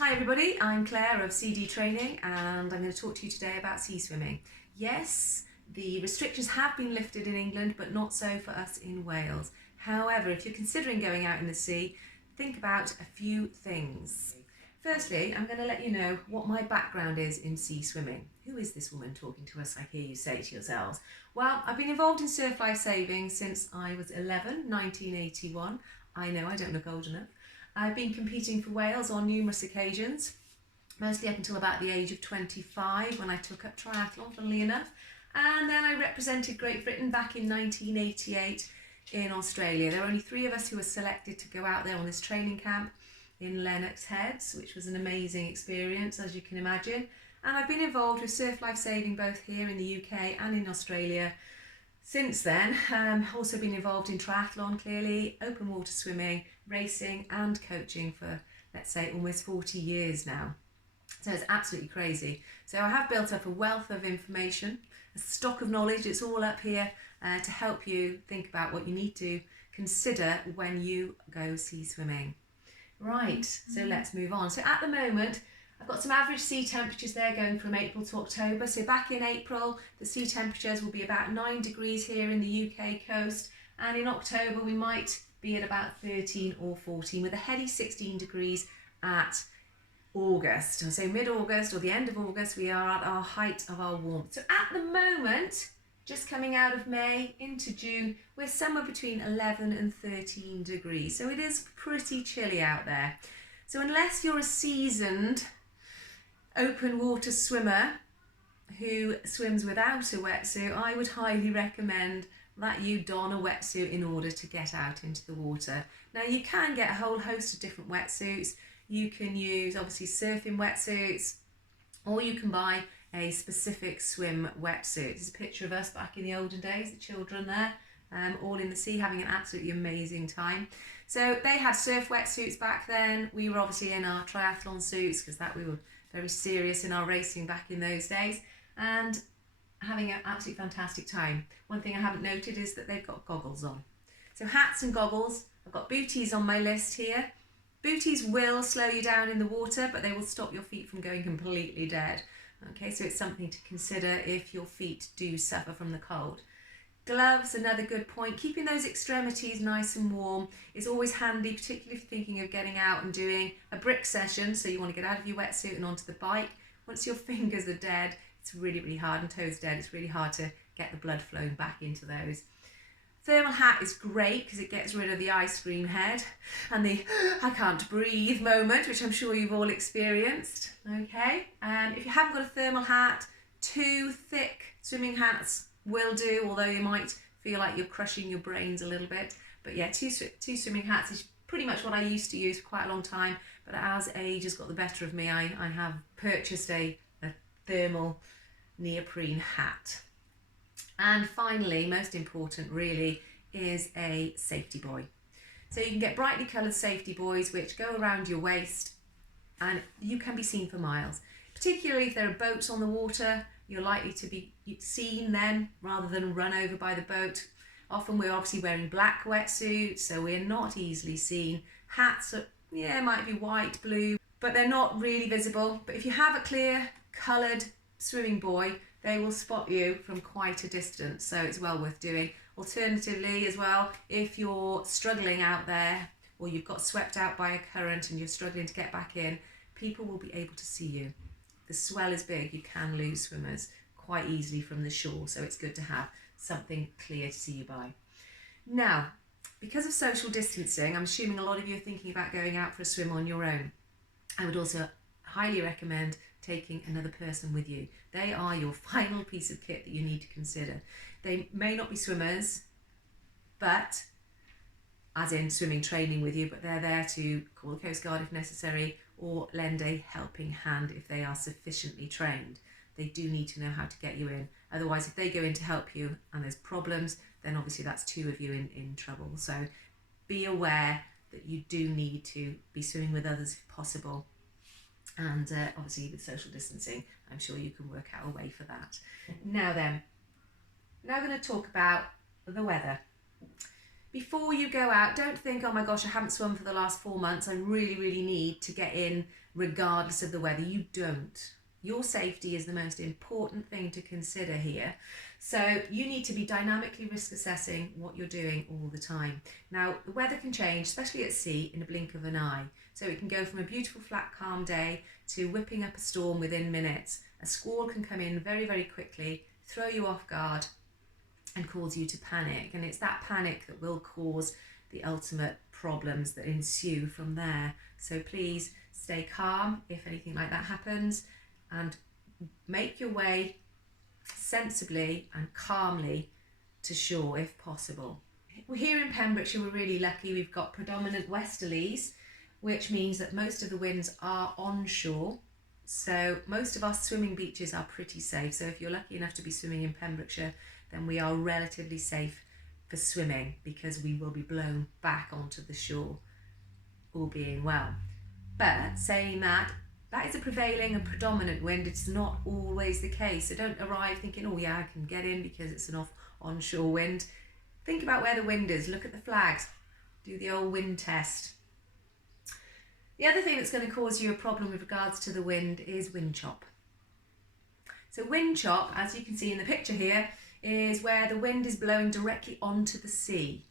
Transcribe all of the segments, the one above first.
Hi everybody, I'm Claire of CD Training and I'm going to talk to you today about sea swimming. Yes, the restrictions have been lifted in England, but not so for us in Wales. However, if you're considering going out in the sea, think about a few things. Firstly, I'm going to let you know what my background is in sea swimming. Who is this woman talking to us, I hear you say to yourselves? Well, I've been involved in surf life saving since I was 11, 1981. I know I don't look old enough. I've been competing for Wales on numerous occasions, mostly up until about the age of 25 when I took up triathlon, funnily enough. And then I represented Great Britain back in 1988 in Australia. There were only 3 of us who were selected to go out there on this training camp in Lennox Heads, which was an amazing experience, as you can imagine. And I've been involved with surf life saving both here in the UK and in Australia since then. Also been involved in triathlon, clearly, open water swimming, racing and coaching for, let's say, almost 40 years now. So it's absolutely crazy. So I have built up a wealth of information, a stock of knowledge. It's all up here to help you think about what you need to consider when you go sea swimming. Right, so let's move on. So at the moment, I've got some average sea temperatures there going from April to October. So back in April, the sea temperatures will be about 9 degrees here in the UK coast. And in October, we might be at about 13 or 14 with a heady 16 degrees at August. So mid-August or the end of August, we are at our height of our warmth. So at the moment, just coming out of May into June, we're somewhere between 11 and 13 degrees. So it is pretty chilly out there. So unless you're a seasoned open water swimmer who swims without a wetsuit, I would highly recommend that you don a wetsuit in order to get out into the water. Now you can get a whole host of different wetsuits. You can use obviously surfing wetsuits, or you can buy a specific swim wetsuit. This is a picture of us back in the olden days, the children there, all in the sea having an absolutely amazing time. So they had surf wetsuits back then. We were obviously in our triathlon suits because we were very serious in our racing back in those days and having an absolutely fantastic time. One thing I haven't noted is that they've got goggles on. So hats and goggles. I've got booties on my list here. Booties will slow you down in the water, but they will stop your feet from going completely dead. Okay, so it's something to consider if your feet do suffer from the cold. Gloves, another good point. Keeping those extremities nice and warm is always handy, particularly if you're thinking of getting out and doing a brick session. So you want to get out of your wetsuit and onto the bike. Once your fingers are dead, it's really, really hard, and toes dead, it's really hard to get the blood flowing back into those. Thermal hat is great because it gets rid of the ice cream head and the I can't breathe moment, which I'm sure you've all experienced. Okay, and if you haven't got a thermal hat, 2 thick swimming hats will do, although you might feel like you're crushing your brains a little bit. But yeah, two swimming hats is pretty much what I used to use for quite a long time, but as age has got the better of me, I have purchased a thermal neoprene hat. And finally, most important really, is a safety buoy. So you can get brightly coloured safety buoys which go around your waist and you can be seen for miles. Particularly if there are boats on the water, you're likely to be seen then rather than run over by the boat. Often we're obviously wearing black wetsuits, so we're not easily seen. Hats are, might be white, blue, but they're not really visible. But if you have a clear coloured swimming buoy, they will spot you from quite a distance, so it's well worth doing. Alternatively as well, if you're struggling out there or you've got swept out by a current and you're struggling to get back in, people will be able to see you. The swell is big, you can lose swimmers quite easily from the shore, so it's good to have something clear to see you by. Now, because of social distancing, I'm assuming a lot of you are thinking about going out for a swim on your own. I would also highly recommend taking another person with you. They are your final piece of kit that you need to consider. They may not be swimmers, but as in swimming training with you, but they're there to call the Coast Guard if necessary or lend a helping hand if they are sufficiently trained. They do need to know how to get you in. Otherwise, if they go in to help you and there's problems, then obviously that's 2 of you in trouble. So be aware that you do need to be swimming with others if possible. And obviously with social distancing, I'm sure you can work out a way for that. Now then, now I'm going to talk about the weather. Before you go out, don't think, oh my gosh, I haven't swum for the last 4 months, I really need to get in regardless of the weather. You don't. Your safety is the most important thing to consider here. So you need to be dynamically risk assessing what you're doing all the time. Now, the weather can change, especially at sea, in a blink of an eye. So it can go from a beautiful flat calm day to whipping up a storm within minutes. A squall can come in very quickly, throw you off guard and cause you to panic. And it's that panic that will cause the ultimate problems that ensue from there. So please stay calm if anything like that happens, and make your way sensibly and calmly to shore if possible. Here in Pembrokeshire, we're really lucky. We've got predominant westerlies, which means that most of the winds are onshore. So most of our swimming beaches are pretty safe. So if you're lucky enough to be swimming in Pembrokeshire, then we are relatively safe for swimming, because we will be blown back onto the shore, all being well. But saying that, that is a prevailing and predominant wind. It's not always the case. So don't arrive thinking, oh yeah, I can get in because it's an onshore wind. Think about where the wind is. Look at the flags. Do the old wind test. The other thing that's going to cause you a problem with regards to the wind is wind chop. So wind chop, as you can see in the picture here, is where the wind is blowing directly onto the sea.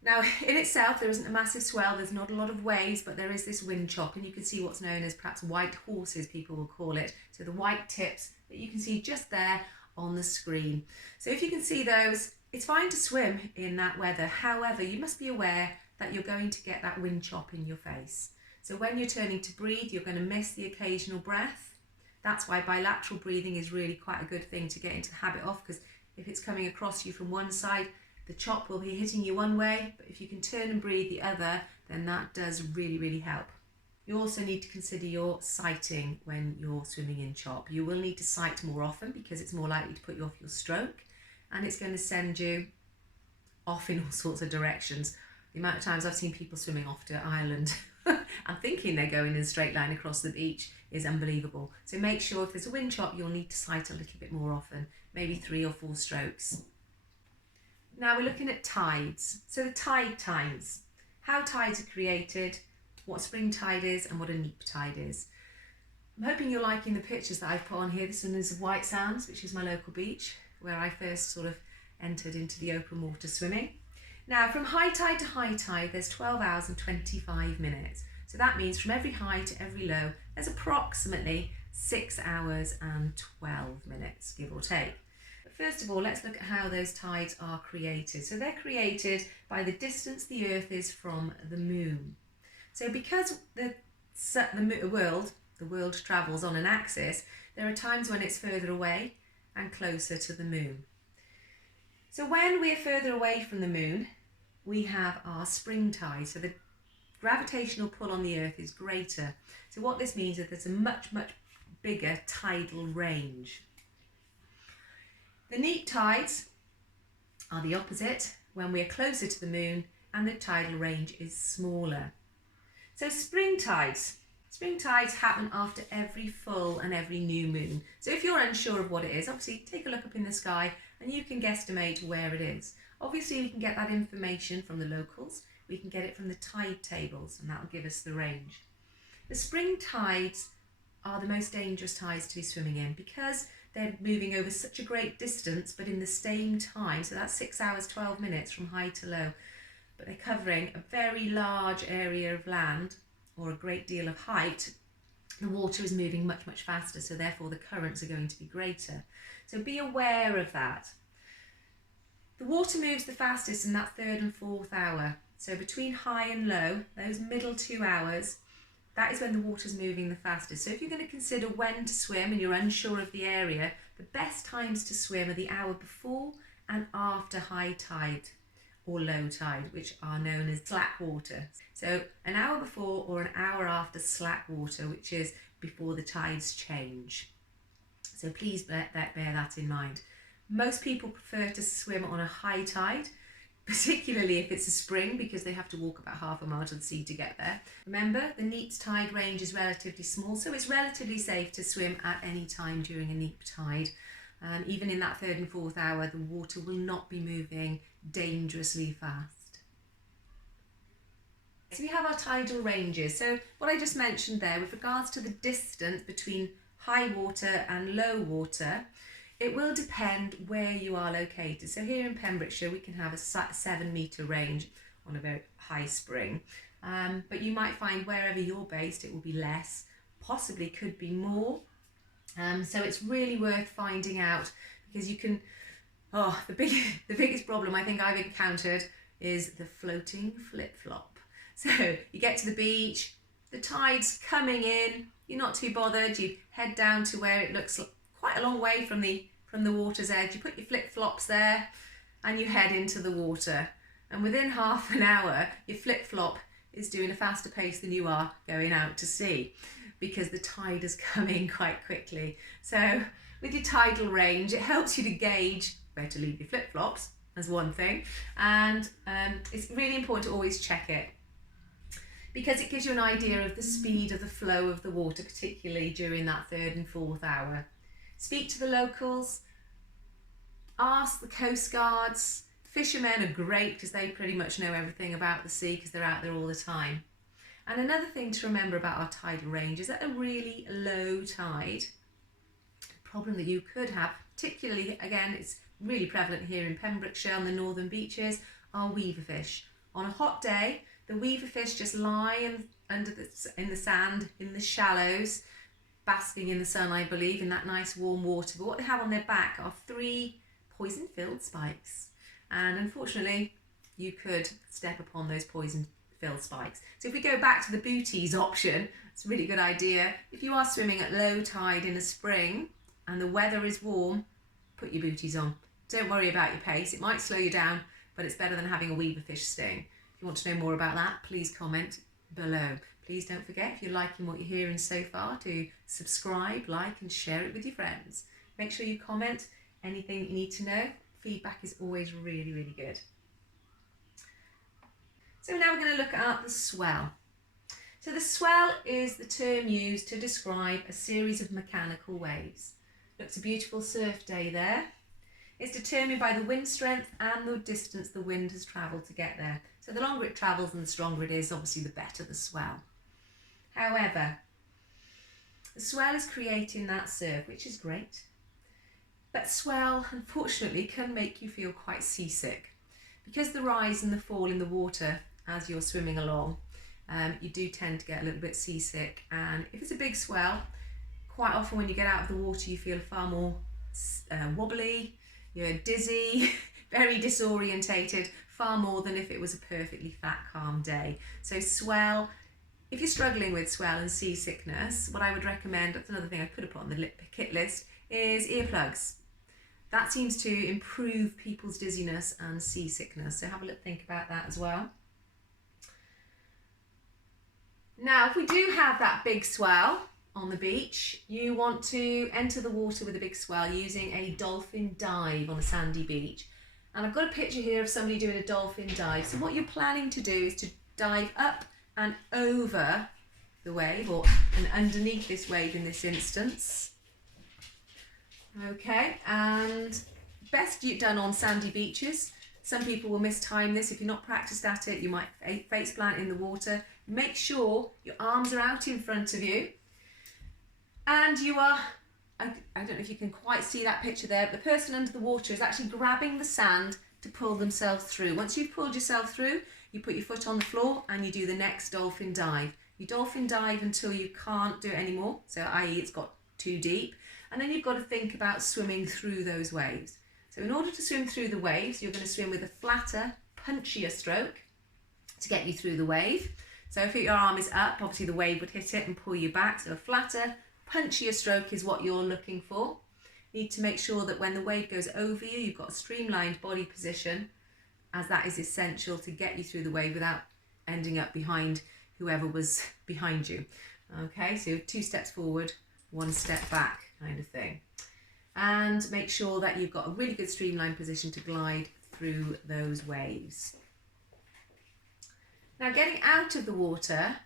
Now, in itself, there isn't a massive swell, there's not a lot of waves, but there is this wind chop, and you can see what's known as perhaps white horses, people will call it. So the white tips that you can see just there on the screen. So if you can see those, it's fine to swim in that weather. However, you must be aware that you're going to get that wind chop in your face. So when you're turning to breathe, you're going to miss the occasional breath. That's why bilateral breathing is really quite a good thing to get into the habit of, because if it's coming across you from one side, the chop will be hitting you one way, but if you can turn and breathe the other, then that does really help. You also need to consider your sighting when you're swimming in chop. You will need to sight more often because it's more likely to put you off your stroke, and it's going to send you off in all sorts of directions. The amount of times I've seen people swimming off to Ireland and thinking they're going in a straight line across the beach is unbelievable. So make sure if there's a wind chop, you'll need to sight a little bit more often, maybe 3 or 4 strokes. Now we're looking at tides. So the tide times, how tides are created, what spring tide is and what a neap tide is. I'm hoping you're liking the pictures that I've put on here. This one is of White Sands, which is my local beach, where I first sort of entered into the open water swimming. Now from high tide to high tide, there's 12 hours and 25 minutes. So that means from every high to every low, there's approximately 6 hours and 12 minutes, give or take. But first of all, let's look at how those tides are created. So they're created by the distance the Earth is from the moon. So because the world travels on an axis, there are times when it's further away and closer to the moon. So when we're further away from the moon, we have our spring tide. So the gravitational pull on the Earth is greater. So what this means is there's a much bigger tidal range. The neap tides are the opposite, when we're closer to the moon and the tidal range is smaller. So spring tides happen after every full and every new moon. So if you're unsure of what it is, obviously take a look up in the sky and you can guesstimate where it is. Obviously we can get that information from the locals, we can get it from the tide tables, and that will give us the range. The spring tides are the most dangerous tides to be swimming in because they're moving over such a great distance but in the same time, so that's 6 hours 12 minutes from high to low, but they're covering a very large area of land or a great deal of height. The water is moving much faster, so therefore the currents are going to be greater. So be aware of that. The water moves the fastest in that 3rd and 4th hour. So between high and low, those middle 2 hours, that is when the water's moving the fastest. So if you're going to consider when to swim and you're unsure of the area, the best times to swim are the hour before and after high tide or low tide, which are known as slack water. So an hour before or an hour after slack water, which is before the tides change. So please bear that in mind. Most people prefer to swim on a high tide, particularly if it's a spring, because they have to walk about half a mile to the sea to get there. Remember, the neap tide range is relatively small, so it's relatively safe to swim at any time during a neap tide. Even in that 3rd and 4th hour, the water will not be moving dangerously fast. So we have our tidal ranges. So what I just mentioned there with regards to the distance between high water and low water, it will depend where you are located. So here in Pembrokeshire we can have a 7 metre range on a very high spring, but you might find wherever you're based it will be less, possibly could be more. So it's really worth finding out, because you can, the biggest problem I think I've encountered is the floating flip-flop. So you get to the beach, the tide's coming in, you're not too bothered, you head down to where it looks quite a long way from the water's edge, you put your flip-flops there and you head into the water, and within half an hour your flip-flop is doing a faster pace than you are going out to sea, because the tide is coming quite quickly. So with your tidal range, it helps you to gauge where to leave your flip-flops as one thing, and it's really important to always check it, because it gives you an idea of the speed of the flow of the water, particularly during that 3rd and 4th hour. Speak to the locals, ask the coast guards. Fishermen are great because they pretty much know everything about the sea because they're out there all the time. And another thing to remember about our tidal range is at a really low tide, the problem that you could have, particularly, again, it's really prevalent here in Pembrokeshire on the northern beaches, are weaver fish. On a hot day, the weaver fish just lie in the sand, in the shallows, basking in the sun, I believe, in that nice warm water. But what they have on their back are 3 poison-filled spikes. And unfortunately, you could step upon those poison-filled spikes. So if we go back to the booties option, it's a really good idea. If you are swimming at low tide in a spring and the weather is warm, put your booties on. Don't worry about your pace. It might slow you down, but it's better than having a weaver fish sting. If you want to know more about that, please comment below. Please don't forget, if you're liking what you're hearing so far, to subscribe, like and share it with your friends. Make sure you comment anything you need to know. Feedback is always really, really good. So now we're going to look at the swell. So the swell is the term used to describe a series of mechanical waves. Looks a beautiful surf day there. It's determined by the wind strength and the distance the wind has travelled to get there. So the longer it travels and the stronger it is, obviously the better the swell. However, the swell is creating that surf, which is great. But swell, unfortunately, can make you feel quite seasick. Because the rise and the fall in the water as you're swimming along, you do tend to get a little bit seasick. And if it's a big swell, quite often when you get out of the water, you feel far more wobbly, you're dizzy, very disorientated, far more than if it was a perfectly flat, calm day. So swell, if you're struggling with swell and seasickness, what I would recommend, that's another thing I could have put on the kit list, is earplugs. That seems to improve people's dizziness and seasickness. So have a little think about that as well. Now, if we do have that big swell on the beach, you want to enter the water with a big swell using a dolphin dive on a sandy beach. And I've got a picture here of somebody doing a dolphin dive. So what you're planning to do is to dive up and over the wave, and underneath this wave in this instance. Okay, and best done on sandy beaches. Some people will mistime this. If you're not practiced at it, you might face plant in the water. Make sure your arms are out in front of you. And you are, I don't know if you can quite see that picture there, but the person under the water is actually grabbing the sand to pull themselves through. Once you've pulled yourself through, you put your foot on the floor and you do the next dolphin dive. You dolphin dive until you can't do it anymore, so i.e. it's got too deep, and then you've got to think about swimming through those waves. So in order to swim through the waves, you're going to swim with a flatter, punchier stroke to get you through the wave. So if your arm is up, obviously the wave would hit it and pull you back, so a flatter, punchier stroke is what you're looking for. You need to make sure that when the wave goes over you, you've got a streamlined body position, as that is essential to get you through the wave without ending up behind whoever was behind you. Okay, so 2 steps forward, 1 step back kind of thing. And make sure that you've got a really good streamlined position to glide through those waves. Now, getting out of the water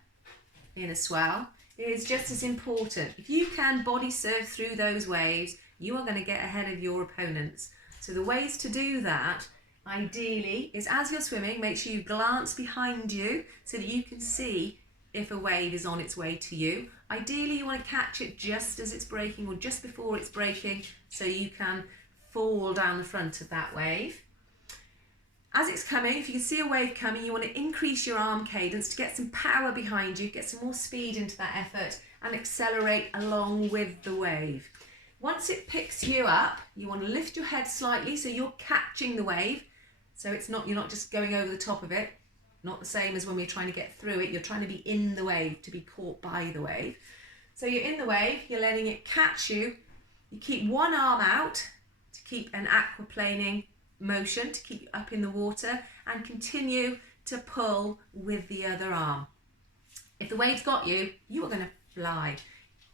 in a swell is just as important. If you can body surf through those waves, you are going to get ahead of your opponents. So the ways to do that ideally is as you're swimming, make sure you glance behind you so that you can see if a wave is on its way to you. Ideally, you want to catch it just as it's breaking or just before it's breaking so you can fall down the front of that wave. As it's coming, if you can see a wave coming, you want to increase your arm cadence to get some power behind you, get some more speed into that effort and accelerate along with the wave. Once it picks you up, you want to lift your head slightly so you're catching the wave. So you're not just going over the top of it. Not the same as when we're trying to get through it. You're trying to be in the wave, to be caught by the wave. So you're in the wave, you're letting it catch you. You keep one arm out to keep an aquaplaning motion, to keep you up in the water, and continue to pull with the other arm. If the wave's got you, you are going to fly.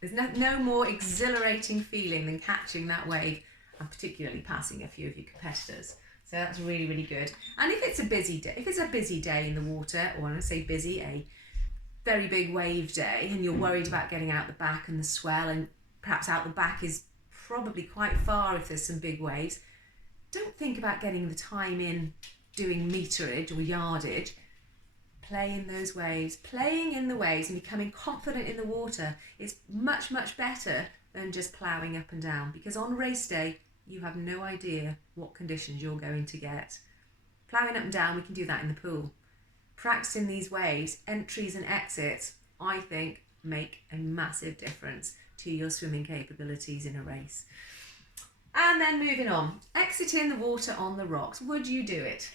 There's no more exhilarating feeling than catching that wave, and particularly passing a few of your competitors. So that's really, really good. And if it's a busy day, in the water, or when I say busy, a very big wave day, and you're worried about getting out the back and the swell, and perhaps out the back is probably quite far if there's some big waves, don't think about getting the time in doing meterage or yardage. Play in those waves. Playing in the waves and becoming confident in the water is much, much better than just ploughing up and down, because on race day, you have no idea what conditions you're going to get. Ploughing up and down, we can do that in the pool. Practicing these waves, entries and exits, I think make a massive difference to your swimming capabilities in a race. And then moving on, exiting the water on the rocks. Would you do it?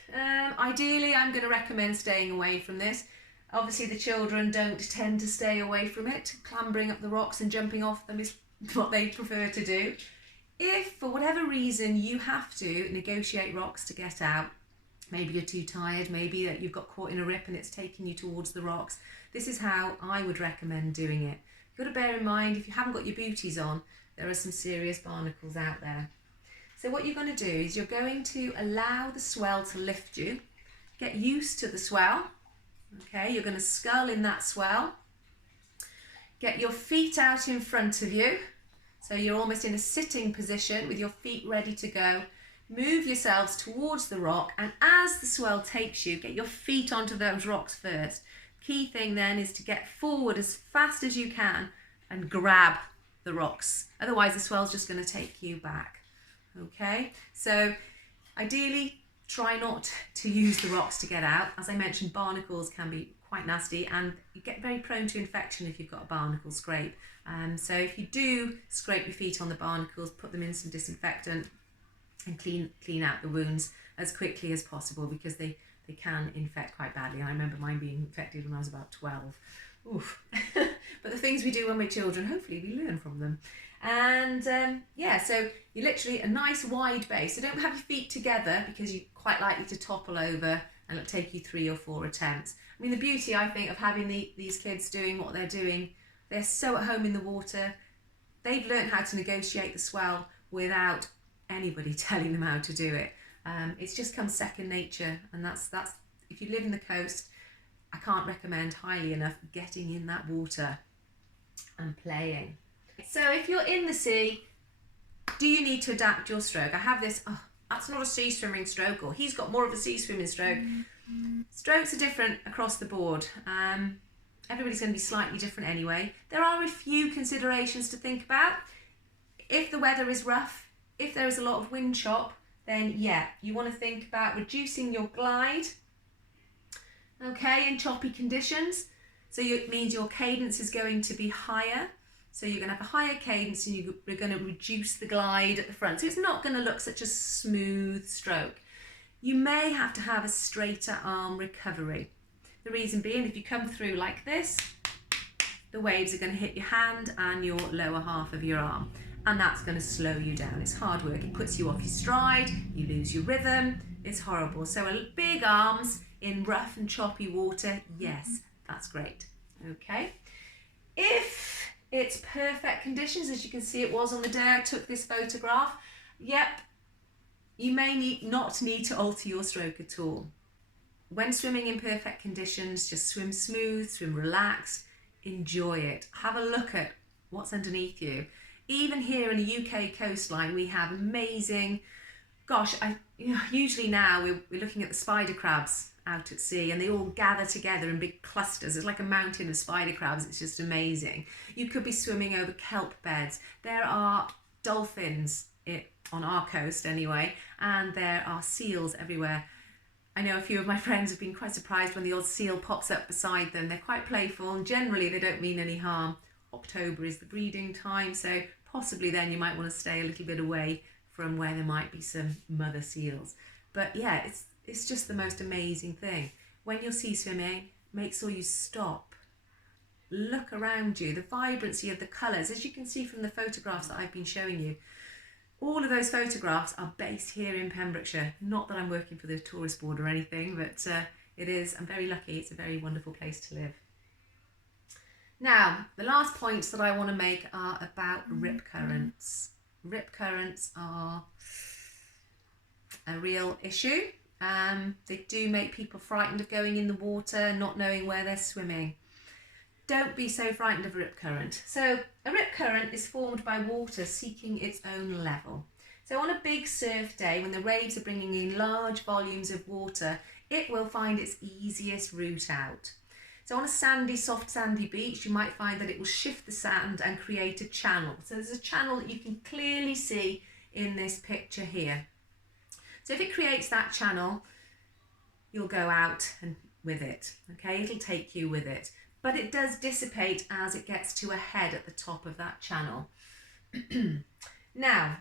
Ideally, I'm going to recommend staying away from this. Obviously, the children don't tend to stay away from it. Clambering up the rocks and jumping off them is what they prefer to do. If, for whatever reason, you have to negotiate rocks to get out, maybe you're too tired, maybe that you've got caught in a rip and it's taking you towards the rocks, this is how I would recommend doing it. You've got to bear in mind, if you haven't got your booties on, there are some serious barnacles out there. So what you're going to do is you're going to allow the swell to lift you, get used to the swell, okay, you're going to scull in that swell, get your feet out in front of you, so you're almost in a sitting position with your feet ready to go. Move yourselves towards the rock, and as the swell takes you, get your feet onto those rocks first. Key thing then is to get forward as fast as you can and grab the rocks. Otherwise the swell's just going to take you back. Okay, so ideally try not to use the rocks to get out. As I mentioned, barnacles can be quite nasty and you get very prone to infection if you've got a barnacle scrape. So if you do scrape your feet on the barnacles, put them in some disinfectant and clean out the wounds as quickly as possible, because they can infect quite badly. And I remember mine being infected when I was about 12. Oof. But the things we do when we're children, hopefully we learn from them. And yeah, so you literally a nice wide base. So don't have your feet together because you're quite likely to topple over and it'll take you 3 or 4 attempts. I mean, the beauty, I think, of having these kids doing what they're doing, they're so at home in the water. They've learned how to negotiate the swell without anybody telling them how to do it. It's just come second nature, and that's if you live in the coast, I can't recommend highly enough getting in that water and playing. So if you're in the sea, do you need to adapt your stroke? I have this, oh, that's not a sea swimming stroke, or he's got more of a sea swimming stroke. Strokes are different across the board. Everybody's going to be slightly different anyway. There are a few considerations to think about. If the weather is rough, if there is a lot of wind chop, then yeah, you want to think about reducing your glide, okay, in choppy conditions. So it means your cadence is going to be higher. So you're going to have a higher cadence and you're going to reduce the glide at the front. So it's not going to look such a smooth stroke. You may have to have a straighter arm recovery. The reason being, if you come through like this, the waves are going to hit your hand and your lower half of your arm. And that's going to slow you down. It's hard work. It puts you off your stride. You lose your rhythm. It's horrible. So big arms in rough and choppy water, yes, that's great. Okay. If it's perfect conditions, as you can see it was on the day I took this photograph, yep, you may not need to alter your stroke at all. When swimming in perfect conditions, just swim smooth, swim relaxed, enjoy it. Have a look at what's underneath you. Even here in the UK coastline, we have amazing Gosh, usually now we're looking at the spider crabs out at sea, and they all gather together in big clusters. It's like a mountain of spider crabs. It's just amazing. You could be swimming over kelp beds. There are dolphins on our coast anyway, and there are seals everywhere. I know a few of my friends have been quite surprised when the odd seal pops up beside them. They're quite playful, and generally they don't mean any harm. October is the breeding time, so possibly then you might want to stay a little bit away from where there might be some mother seals. But yeah, it's just the most amazing thing. When you're sea swimming, make sure you stop. Look around you, the vibrancy of the colours, as you can see from the photographs that I've been showing you. All of those photographs are based here in Pembrokeshire. Not that I'm working for the tourist board or anything, but I'm very lucky. It's a very wonderful place to live. Now, the last points that I want to make are about rip currents. Rip currents are a real issue. They do make people frightened of going in the water, not knowing where they're swimming. Don't be so frightened of a rip current. So a rip current is formed by water seeking its own level. So on a big surf day, when the waves are bringing in large volumes of water, it will find its easiest route out. So on a soft sandy beach, you might find that it will shift the sand and create a channel. So there's a channel that you can clearly see in this picture here. So if it creates that channel, you'll go out and with it, okay? It'll take you with it. But it does dissipate as it gets to a head at the top of that channel. Now,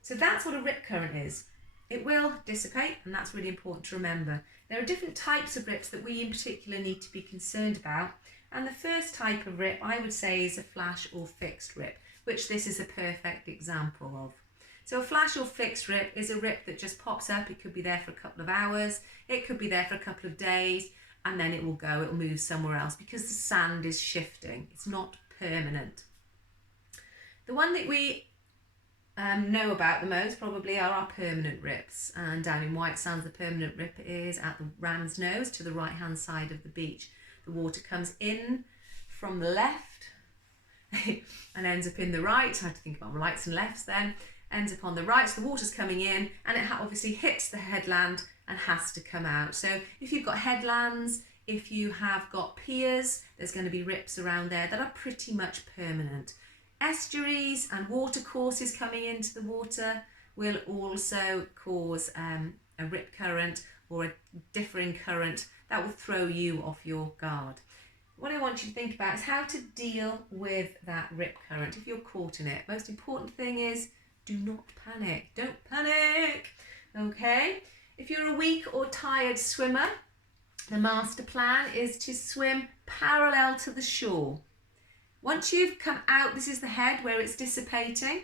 so that's what a rip current is. It will dissipate, and that's really important to remember. There are different types of rips that we in particular need to be concerned about. And the first type of rip, I would say, is a flash or fixed rip, which this is a perfect example of. So a flash or fixed rip is a rip that just pops up. It could be there for a couple of hours. It could be there for a couple of days, and then it will go, it will move somewhere else because the sand is shifting. It's not permanent. The one that we know about the most probably are our permanent rips, and down in White Sands the permanent rip is at the Ram's Nose to the right hand side of the beach. The water comes in from the left and ends up in the right. I have to think about rights and lefts then. Ends up on the right, so the water's coming in and it obviously hits the headland and has to come out. So if you've got headlands, if you have got piers, there's going to be rips around there that are pretty much permanent. Estuaries and water courses coming into the water will also cause a rip current or a differing current that will throw you off your guard. What I want you to think about is how to deal with that rip current if you're caught in it. Most important thing is do not panic. Don't panic, okay? If you're a weak or tired swimmer, the master plan is to swim parallel to the shore. Once you've come out, this is the head where it's dissipating.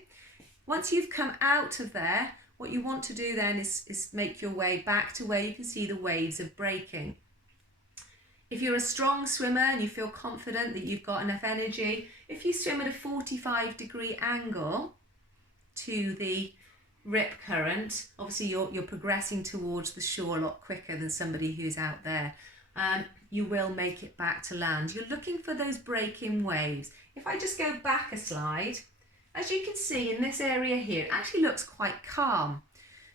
Once you've come out of there, what you want to do then is make your way back to where you can see the waves are breaking. If you're a strong swimmer and you feel confident that you've got enough energy, if you swim at a 45-degree angle to the rip current, obviously you're progressing towards the shore a lot quicker than somebody who's out there. You will make it back to land. You're looking for those breaking waves. If I just go back a slide, as you can see in this area here, it actually looks quite calm.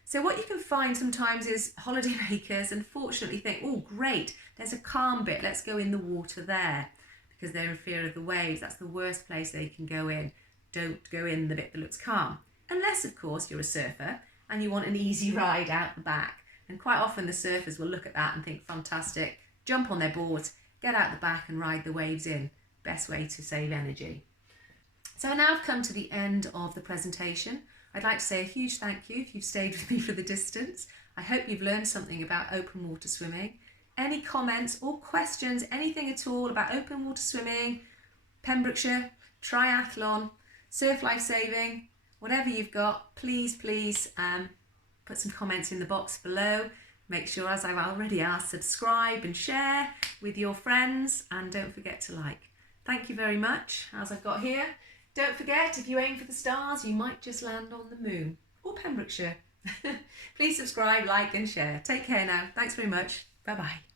So what you can find sometimes is holidaymakers unfortunately think, oh great, there's a calm bit, let's go in the water there, because they're in fear of the waves. That's the worst place they can go in. Don't go in the bit that looks calm. Unless of course you're a surfer and you want an easy ride out the back. And quite often the surfers will look at that and think, fantastic, jump on their boards, get out the back and ride the waves in. Best way to save energy. So now I've come to the end of the presentation. I'd like to say a huge thank you if you've stayed with me for the distance. I hope you've learned something about open water swimming. Any comments or questions, anything at all about open water swimming, Pembrokeshire, triathlon, surf lifesaving, whatever you've got, please put some comments in the box below. Make sure, as I've already asked, subscribe and share with your friends, and don't forget to like. Thank you very much. As I've got here, don't forget, if you aim for the stars, you might just land on the moon or Pembrokeshire. Please subscribe, like and share. Take care now. Thanks very much. Bye-bye.